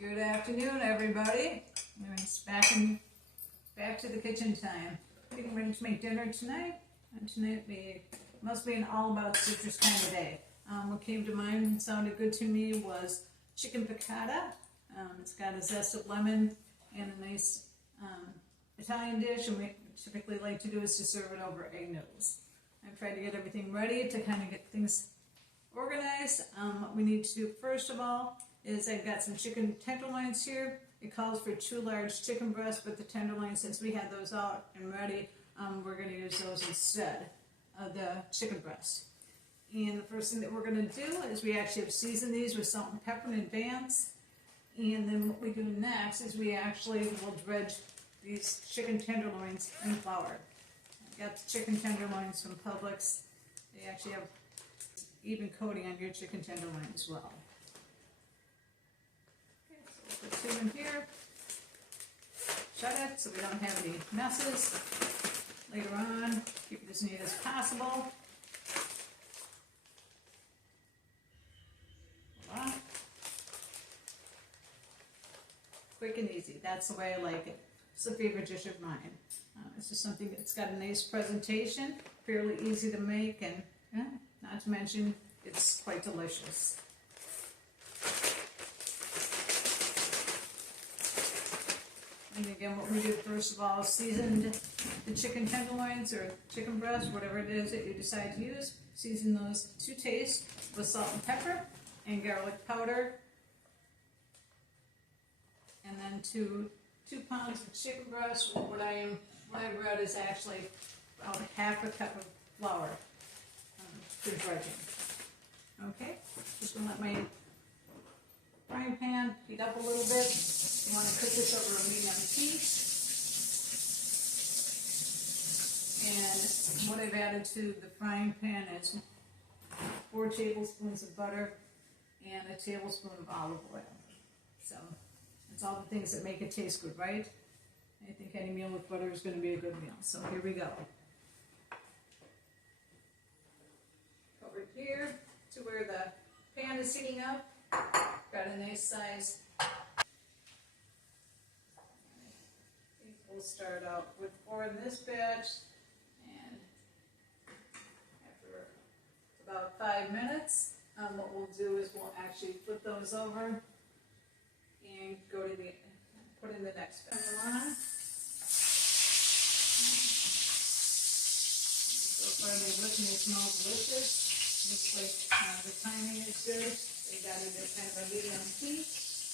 Good afternoon, everybody. It's back to the kitchen time. Getting ready to make dinner tonight, and tonight must be an all about citrus kind of day. What came to mind and sounded good to me was chicken piccata. It's got a zest of lemon and a nice Italian dish, and we typically like to do is to serve it over egg noodles. I've tried to get everything ready to kind of get things organized. What we need to do first of all is I've got some chicken tenderloins here. It calls for 2 large chicken breasts, but the tenderloins, since we had those out and ready, we're going to use those instead of the chicken breast. And the first thing that we're going to do is we actually have seasoned these with salt and pepper in advance. And then what we do next is we actually will dredge these chicken tenderloins in flour. I got the chicken tenderloins from Publix. They actually have even coating on your chicken tenderloin as well. Okay, so we'll put 2 in here. Shut it so we don't have any messes later on. Keep it as neat as possible. Voila. Quick and easy. That's the way I like it. It's a favorite dish of mine. It's just something that's got a nice presentation, fairly easy to make, and not to mention it's quite delicious. And again, what we do first of all is seasoned the chicken tenderloins or chicken breast, whatever it is that you decide to use. Season those to taste with salt and pepper and garlic powder. And then 2 pounds of chicken breast. What I read is actually about half a cup of flour for dredging. Okay, just gonna let my frying pan heat up a little bit. You want to cook this over a medium heat. And what I've added to the frying pan is 4 tablespoons of butter and a tablespoon of olive oil. So it's all the things that make it taste good, right? I think any meal with butter is going to be a good meal. So here we go. Over here to where the pan is heating up. Got a nice size. We'll start out with 4 in this batch, and after about 5 minutes, what we'll do is we'll actually flip those over and put in the next batch. So far they're looking and smell delicious. Looks like the timing is good. They got it at kind of a medium heat,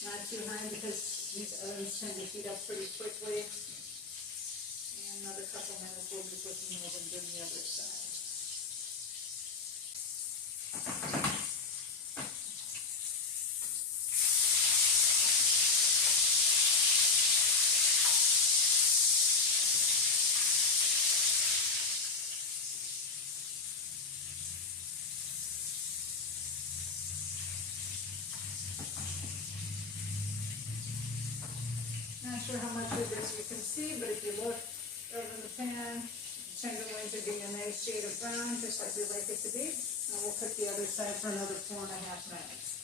not too high because these ovens tend to heat up pretty quickly. And another couple minutes we'll be flipping over and doing the other side. Not sure how much of this you can see, but if you look over in the pan, the tenderloins are getting a nice shade of brown, just like we like it to be. And we'll cook the other side for another 4.5 minutes.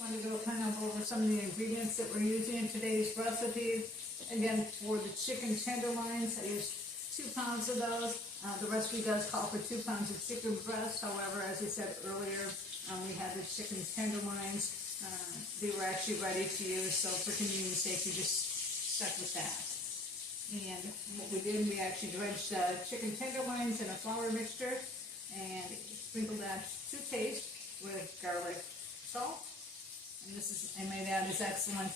Wanted to go kind of over some of the ingredients that we're using in today's recipe. Again, for the chicken tenderloins, I used 2 pounds of those. The recipe does call for 2 pounds of chicken breast. However, as I said earlier, we had the chicken tenderloins. They were actually ready to use, so for convenience sake, we just stuck with that. And what we did, we actually dredged chicken tenderloins in a flour mixture and sprinkled that to taste with garlic salt. And this is, I might add, is excellent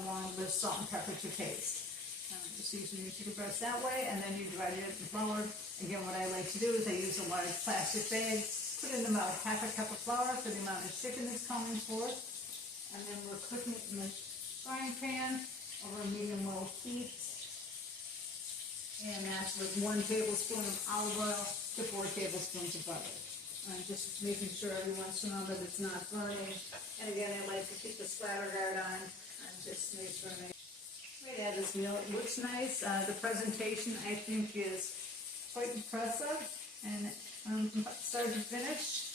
along with salt and pepper to taste. Just using your chicken breast that way, and then you dredge it in flour. Again, what I like to do is I use a large plastic bag, put in about half a cup of flour for the amount of chicken that's calling for. And then we're cooking it in the frying pan over a medium-low heat. And that's with 1 tablespoon of olive oil to 4 tablespoons of butter. Just making sure every once in a while that it's not burning. And again, I like to keep the splatter guard on and just make sure I add this meal. It looks nice. The presentation, I think, is quite impressive. And from start to finish,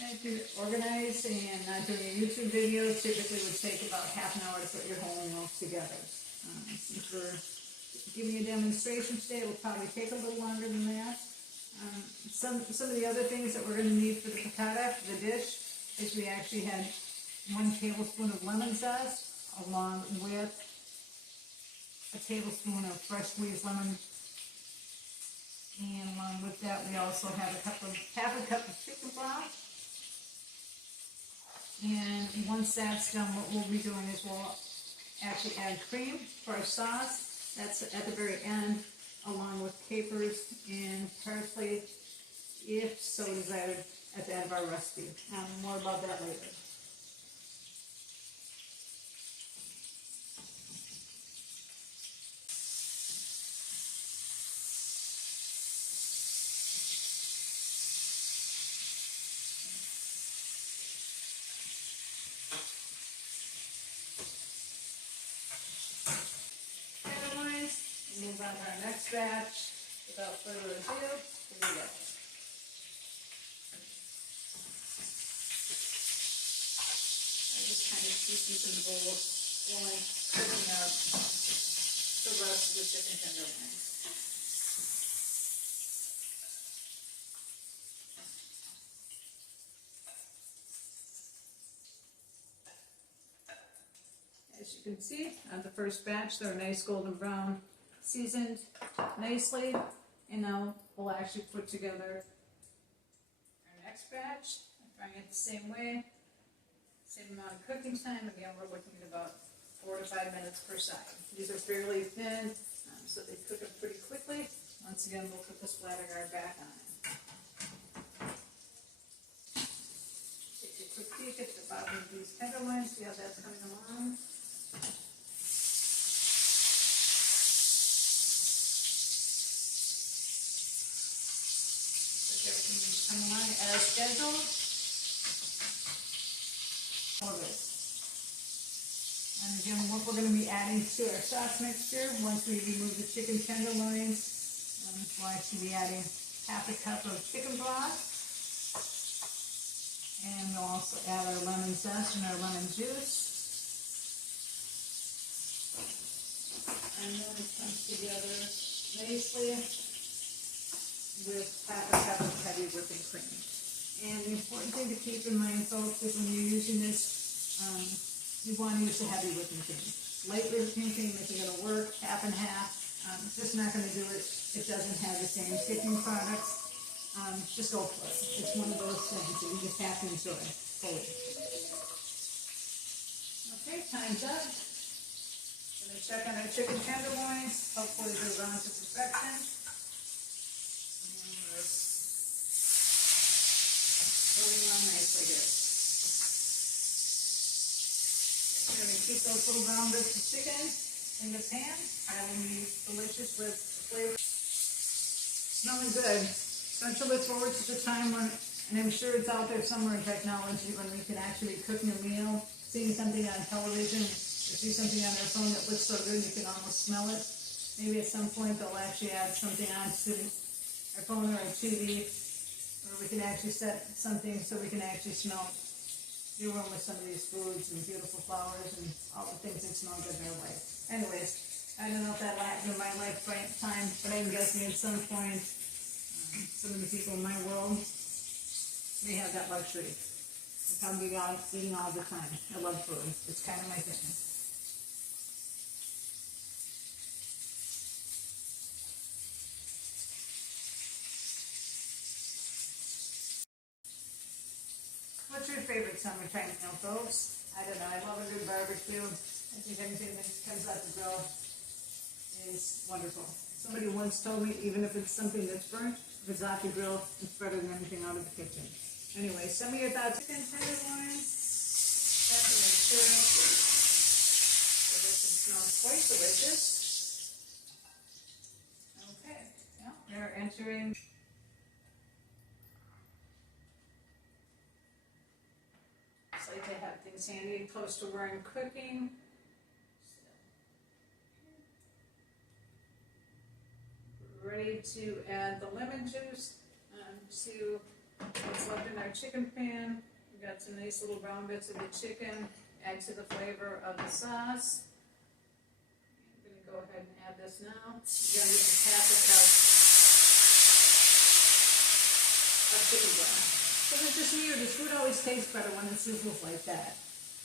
And if you're organized and not doing a YouTube video, typically would take about half an hour to put your whole meal together. Since we're giving you a demonstration today, it will probably take a little longer than that. Some of the other things that we're going to need for the piccata, the dish, is we actually had 1 tablespoon of lemon zest, along with a tablespoon of fresh squeezed lemon. And along with that, we also have half a cup of chicken broth. And once that's done, what we'll be doing is we'll actually add cream for our sauce. That's at the very end, along with capers and parsley, if so desired, at the end of our recipe. More about that later. Move on to our next batch. Without further ado, here we go. I just kind of keep these in the bowl while I'm cooking up the rest of the chicken tenderloins. As you can see, on the first batch, they're nice golden brown, seasoned nicely, and now we'll actually put together our next batch. Frying it the same way, same amount of cooking time. Again, we're looking at about 4 to 5 minutes per side. These are fairly thin, so they cook up pretty quickly. Once again, we'll put the splatter guard back on it. Take a quick peek at the bottom of these tenderloins, see how that's coming along. Coming along as scheduled. All of it. And again, what we're going to be adding to our sauce mixture, once we remove the chicken tenderloins, we'll actually be adding half a cup of chicken broth. And we'll also add our lemon zest and our lemon juice. And then it comes together nicely with half a cup of heavy whipping cream. And the important thing to keep in mind, folks, is when you're using this, you want to use the heavy whipping cream. Light whipping cream isn't going to work, half and half. It's just not going to do it. It doesn't have the same thickening products. Just go for it. It's one of those things that you just have to enjoy fully. Okay, time's up. We're going to check on our chicken tenderloins. Hopefully they're gone to perfection. Moving on nicely here. We're going to keep those little brown bits of chicken in the pan, having these delicious with flavor. Smelling good. Don't you look forward to the time when, and I'm sure it's out there somewhere in technology, when we can actually cook a meal, seeing something on television, or see something on their phone that looks so good you can almost smell it. Maybe at some point they'll actually add something onto our phone or our TV, where we can actually set something so we can actually smell the aroma of some of these foods and beautiful flowers and all the things that smell good in their life. Anyways, I don't know if that happened in my lifetime, but I'm guessing at some point, some of the people in my world may have that luxury. They probably out eating all the time. I love food. It's kind of my thing. What's your favorite summertime meal, folks? I don't know. I love a good barbecue. I think anything that comes out the grill is wonderful. Somebody once told me, even if it's something that's burnt, if it's off the grill, it's better than anything out of the kitchen. Anyway, some of your thoughts. Chicken tenderloins. That's to make sure so this can smell quite delicious. Okay, well, they're entering. Just like to have things handy and close to where I'm cooking. Ready to add the lemon juice to What's left in our chicken pan. We got some nice little brown bits of the chicken. Add to the flavor of the sauce. I'm going to go ahead and add this now. You're going to use half a cup of chicken broth. So it's just weird. This food always tastes better when it sizzles like that.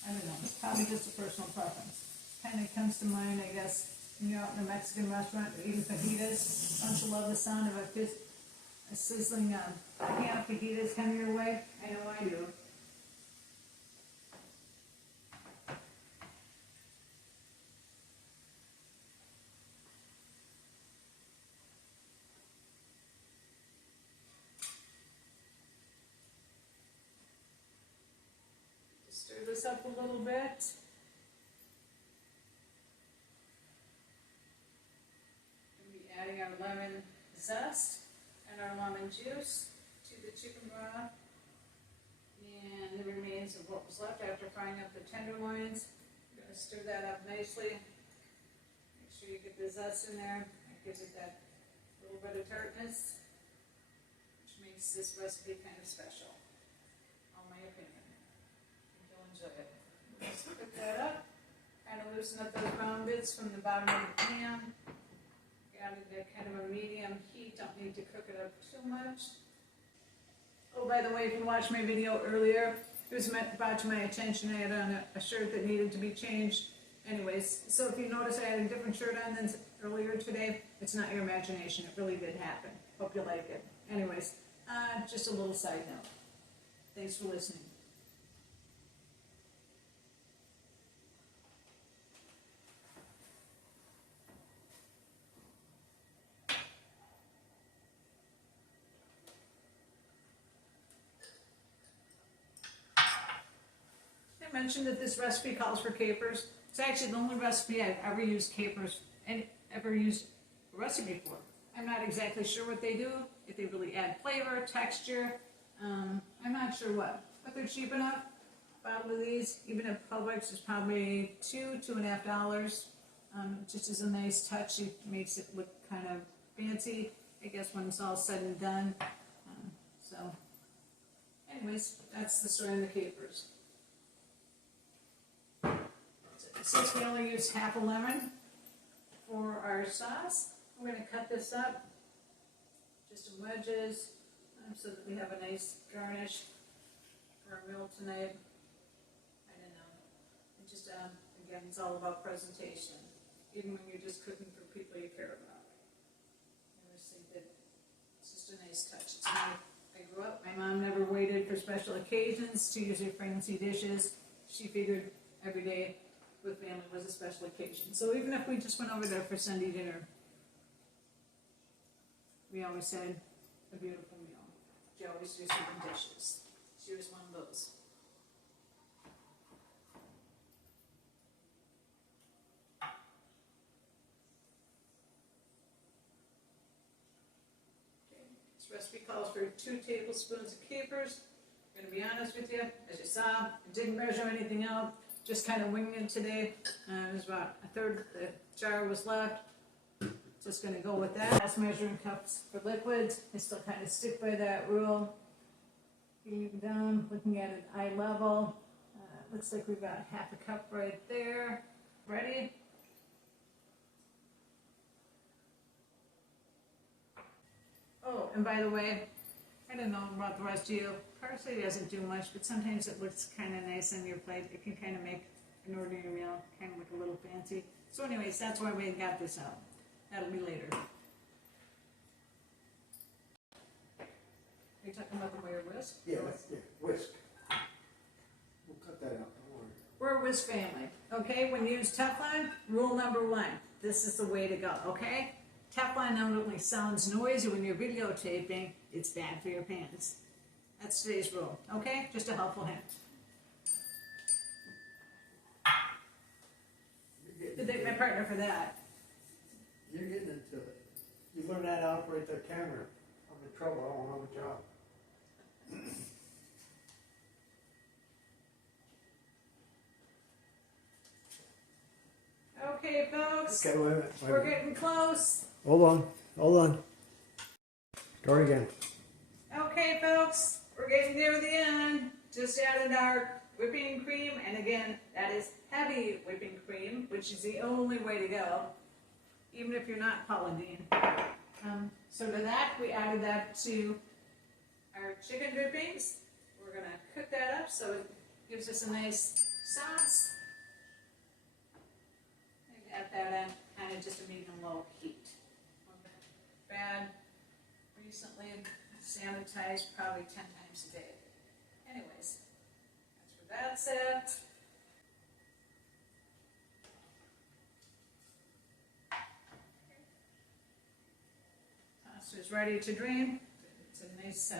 I don't know. It's probably just a personal preference. Kind of comes to mind, I guess, when you're out in a Mexican restaurant eating fajitas. Don't you love the sound of a sizzling pan of fajitas coming your way? I know I do. Stir this up a little bit. We'll be adding our lemon zest and our lemon juice to the chicken broth. And the remains of what was left after frying up the tenderloins. I'm going to stir that up nicely. Make sure you get the zest in there. That gives it that little bit of tartness, which makes this recipe kind of special, in my opinion. You'll enjoy it. Just cook that up. Kind of loosen up those brown bits from the bottom of the pan. Got it at kind of a medium heat. Don't need to cook it up too much. Oh, by the way, if you watched my video earlier, it was brought to my attention I had on a shirt that needed to be changed. Anyways, so if you notice I had a different shirt on than earlier today, it's not your imagination. It really did happen. Hope you like it. Anyways, just a little side note. Thanks for listening. I mentioned that this recipe calls for capers. It's actually the only recipe I've ever used capers and ever used a recipe for. I'm not exactly sure what they do, if they really add flavor, texture. I'm not sure what, but they're cheap enough. A bottle of these, even at Publix, is probably $2.50. Just as a nice touch, it makes it look kind of fancy, I guess, when it's all said and done. So, anyways, that's the story of the capers. Since we only use half a lemon for our sauce, we're going to cut this up just in wedges so that we have a nice garnish for our meal tonight. I don't know. It just, again, it's all about presentation, even when you're just cooking for people you care about. I just think that it's just a nice touch. It's how I grew up. My mom never waited for special occasions to use her fancy dishes. She figured every day with family was a special occasion. So even if we just went over there for Sunday dinner, we always had a beautiful meal. She always used certain dishes. She was one of those. Okay. This recipe calls for 2 tablespoons of capers. I'm going to be honest with you, as you saw, I didn't measure anything out. Just kind of winging it today. It was about a third of the jar was left. Just going to go with that. Last measuring cups for liquids. I still kind of stick by that rule. Getting it down, looking at it eye level. Looks like we've got half a cup right there. Ready? Oh, and by the way, I don't know about the rest of you. Parsley doesn't do much, but sometimes it looks kind of nice on your plate. It can kind of make an ordinary meal kind of look a little fancy. So anyways, that's why we got this out. That'll be later. Are you talking about the wire whisk? Yeah, whisk. We'll cut that out, don't worry. We're a whisk family, okay? When you use Teflon, rule number 1, this is the way to go, okay? Teflon not only sounds noisy when you're videotaping, it's bad for your pans. That's today's rule, okay? Just a helpful hint. To thank my partner for that. You're getting into it. You learn how to operate that camera. I'm in trouble, I won't have a job. Okay, folks. Okay, wait a minute. We're getting close. Hold on. Start again. Okay, folks. we're getting near the end. Just added our whipping cream, and again, that is heavy whipping cream, which is the only way to go, even if you're not Pauline. So to that, we added that to our chicken drippings. We're gonna cook that up so it gives us a nice sauce. And add that in kind of just a medium-low heat. Bad. Recently sanitized probably 10 times a day. Anyways, that's where that's at. Pasta's ready to drain. It's a nice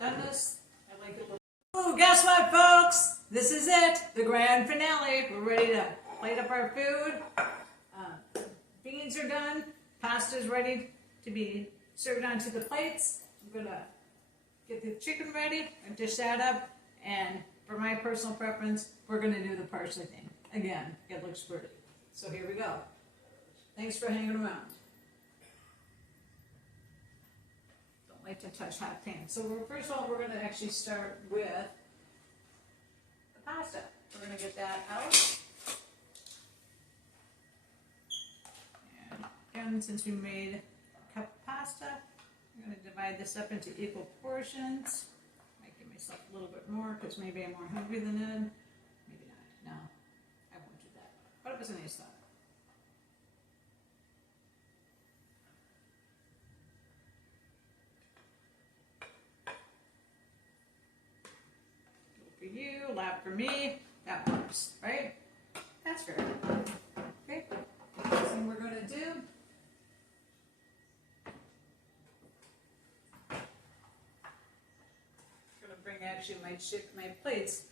doneness. I like it. Oh, guess what, folks? This is it, the grand finale. We're ready to plate up our food. Beans are done. Pasta's ready to be served onto the plates. I'm gonna get the chicken ready and dish that up. And for my personal preference, we're gonna do the parsley thing. Again, it looks pretty. So here we go. Thanks for hanging around. Don't like to touch hot pans. So first of all, we're gonna actually start with the pasta. We're gonna get that out. And again, since we made a cup of pasta, I'm going to divide this up into equal portions. Might give myself a little bit more because maybe I'm more hungry than Ed. Maybe not. No, I won't do that. But it was a nice thought. For you, lap for me. That works, right? That's fair. Okay. The next thing we're going to do. Actually my plates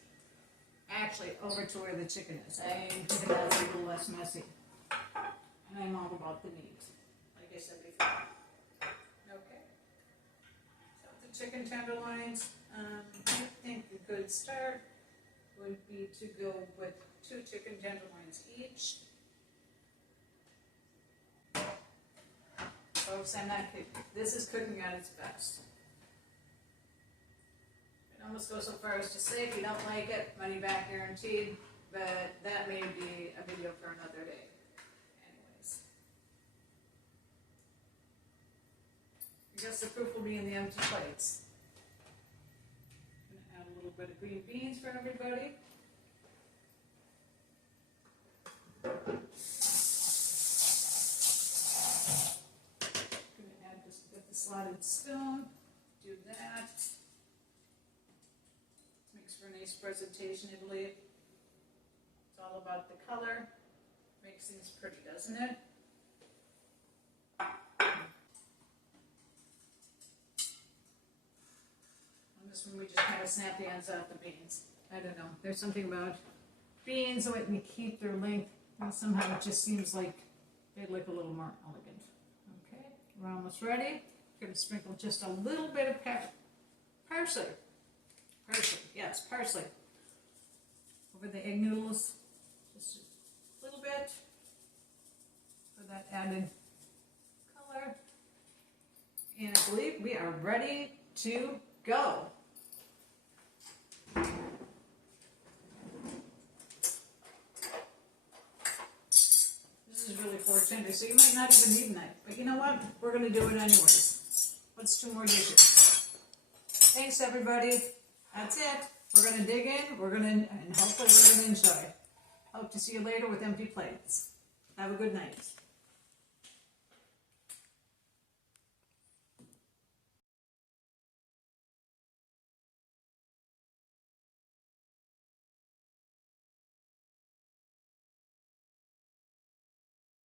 actually over to where the chicken is. I think that's a little less messy. And I'm all about the meat, like I said before. Okay. So the chicken tenderloins, I think a good start would be to go with 2 chicken tenderloins each. Folks, I'm not kidding. This is cooking at its best. Almost go so far as to say if you don't like it, money back guaranteed, but that may be a video for another day. Anyways. I guess the proof will be in the empty plates. I'm going to add a little bit of green beans for everybody. I'm going to add this with the slotted spoon. Do that. For a nice presentation, I believe. It's all about the color. Makes things pretty, doesn't it? On this one, we just kind of snap the ends off the beans. I don't know. There's something about beans when you keep their length, and somehow it just seems like they look a little more elegant. Okay, we're almost ready. Going to sprinkle just a little bit of parsley. Parsley, yes, parsley. Over the egg noodles, just a little bit for that added color. And I believe we are ready to go. This is really fork tender, so you might not even need a knife. But you know what? We're going to do it anyways. What's 2 more dishes? Thanks, everybody. That's it. We're going to dig in, and hopefully we're going to enjoy. Hope to see you later with empty plates. Have a good night.